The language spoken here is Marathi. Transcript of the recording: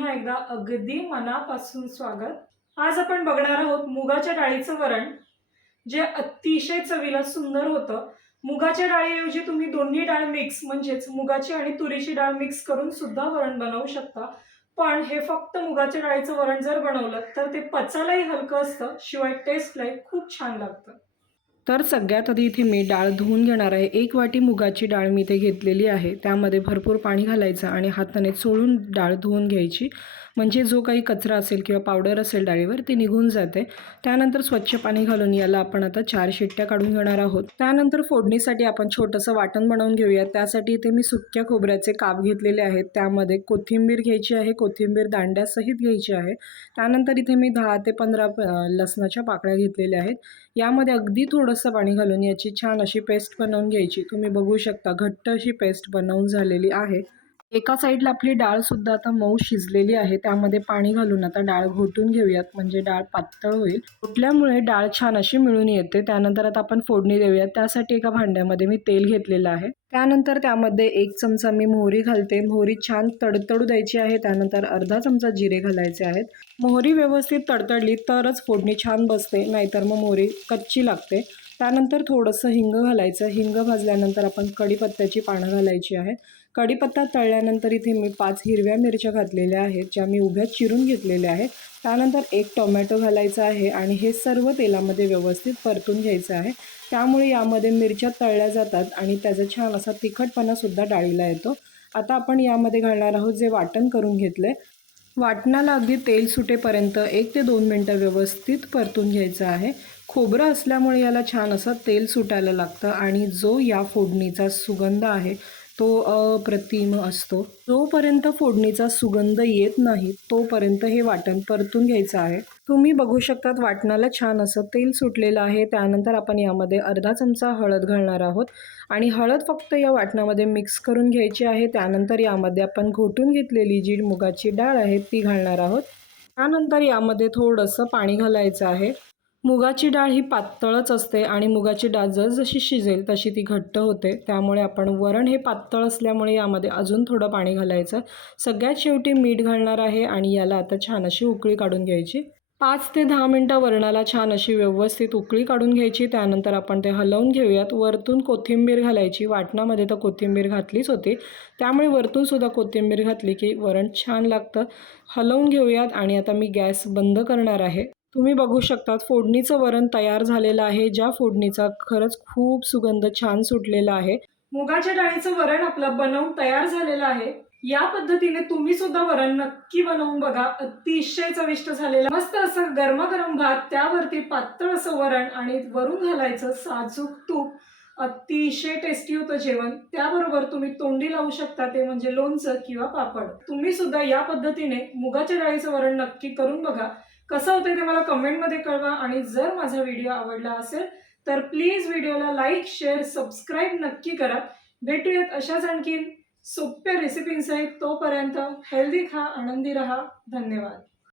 पुन्हा एकदा अगदी मनापासून स्वागत। आज आपण बघणार आहोत मुगाच्या डाळीचं वरण, जे अतिशय चवीला सुंदर होतं। मुगाच्या डाळीऐवजी तुम्ही दोन्ही डाळ मिक्स म्हणजेच मुगाची आणि तुरीची डाळ मिक्स करून सुद्धा वरण बनवू शकता। पण हे फक्त मुगाच्या डाळीचं वरण जर बनवलं तर ते पचायलाही हलकं असतं, शिवाय टेस्टलाही खूप छान लागतं। तर सगळ्यात आधी इथे मी डाळ धुवून घेणार आहे। 1 वाटी मुगाची डाळ मी इथे घेतलेली आहे। त्यामध्ये भरपूर पाणी घालायचं आणि हाताने चोळून डाळ धुवून घ्यायची, म्हणजे जो काही कचरा असेल किंवा पावडर असेल डाळीवर ती निघून जाते। त्यानंतर स्वच्छ पाणी घालून याला आपण आता 4 शिट्ट्या काढून घेणार आहोत। त्यानंतर फोडणीसाठी आपण छोटंसं वाटण बनवून घेऊया। त्यासाठी इथे मी सुक्या खोबऱ्याचे काप घेतलेले आहेत। त्यामध्ये कोथिंबीर घ्यायची आहे, कोथिंबीर दांड्यासहित घ्यायची आहे। त्यानंतर इथे मी 10 ते 15 लसणाच्या पाकळ्या घेतलेल्या आहेत। यामध्ये अगदी थोडंसं पाणी घालून याची छान अशी पेस्ट बनवून घ्यायची। तुम्ही बघू शकता घट्ट अशी पेस्ट बनवून झालेली आहे। एका साईडला आपली डाळ सुद्धा आता मऊ शिजलेली आहे। त्यामध्ये पाणी घालून आता डाळ घोटून घेऊयात, म्हणजे डाळ पातळ होईल। घोटल्यामुळे डाळ छान अशी मिळून येते। त्यानंतर आता आपण फोडणी देऊयात। त्यासाठी एका भांड्यामध्ये मी तेल घेतलेलं आहे। त्यानंतर त्यामध्ये 1 चमचा मी मोहरी घालते। मोहरी छान तडतडू द्यायची आहे। त्यानंतर अर्धा चमचा जिरे घालायचे आहेत। मोहरी व्यवस्थित तडतडली तरच फोडणी छान बसते, नाहीतर मग मोहरी कच्ची लागते। त्यानंतर थोडंसं हिंग घालायचं। हिंग भाजल्यानंतर आपण कढीपत्त्याची पानं घालायची आहे। कढीपत्ता तळल्यानंतर इथे मी 5 हिरव्या मिरच्या घातलेल्या आहेत, ज्या मी उभ्या चिरून घेतलेल्या आहेत। त्यानंतर 1 टोमॅटो घालायचा आहे आणि हे सर्व तेलामध्ये व्यवस्थित परतून घ्यायचं आहे। त्यामुळे यामध्ये मिरच्या तळल्या जातात आणि त्याचा छान असा तिखटपणासुद्धा डाळीला येतो। आता आपण यामध्ये घालणार आहोत जे वाटण करून घेतले। वाटणाला अगदी तेल सुटेपर्यंत 1 ते 2 मिनटं व्यवस्थित परतून घ्यायचं आहे। खोबरं असल्यामुळे याला छान असं तेल सुटायला लागतं आणि जो या फोडणीचा सुगंध आहे तो अप्रतिम असतो। जोपर्यंत फोडणीचा सुगंध येत नाही तोपर्यंत हे वाटण परतून घ्यायचं आहे। तुम्ही बघू शकतात वाटणाला छान असं तेल सुटलेलं आहे। त्यानंतर आपण यामध्ये अर्धा चमचा हळद घालणार आहोत आणि हळद फक्त या वाटणामध्ये मिक्स करून घ्यायची आहे। त्यानंतर यामध्ये आपण घोटून घेतलेली जी मुगाची डाळ आहे ती घालणार आहोत। त्यानंतर यामध्ये थोडंसं पाणी घालायचं आहे। मुगाची डाळ ही पातळच असते आणि मुगाची डाळ जसजशी शिजेल तशी ती घट्ट होते। त्यामुळे आपण वरण हे पातळ असल्यामुळे यामध्ये अजून थोडं पाणी घालायचं। सगळ्यात शेवटी मीठ घालणार आहे आणि याला आता छान अशी उकळी काढून घ्यायची। 5 ते 10 मिनटं वरणाला छान अशी व्यवस्थित उकळी काढून घ्यायची। त्यानंतर आपण ते हलवून घेऊयात। वरतून कोथिंबीर घालायची। वाटणामध्ये तर कोथिंबीर घातलीच होती, त्यामुळे वरतून सुद्धा कोथिंबीर घातली की वरण छान लागतं। हलवून घेऊयात आणि आता मी गॅस बंद करणार आहे। तुम्ही बघू शकतात फोडणीचं वरण तयार झालेलं आहे, ज्या फोडणीचा खरंच खूप सुगंध छान सुटलेला आहे। मुगाच्या डाळीचं वरण आपलं बनवून तयार झालेलं आहे। या पद्धतीने तुम्ही सुद्धा वरण नक्की बनवून बघा, अतिशय चविष्ट झालेलं। मस्त असं गरमागरम भात, त्यावरती पातळ असं वरण आणि वरून घालायचं साजूक तूप। अतिशय टेस्टी होतं जेवण। त्याबरोबर तुम्ही तोंडी लावू शकता ते म्हणजे लोणचं किंवा पापड। तुम्ही सुद्धा या पद्धतीने मुगाच्या डाळीचं वरण नक्की करून बघा। कसं होतं ते मला कमेंटमध्ये कळवा आणि जर माझा व्हिडिओ आवडला असेल तर प्लीज व्हिडिओला लाईक, शेअर, सबस्क्राईब नक्की करा। भेटूयात अशाच आणखी सोप्या रेसिपींसहित। तोपर्यंत हेल्दी खा, आनंदी रहा। धन्यवाद।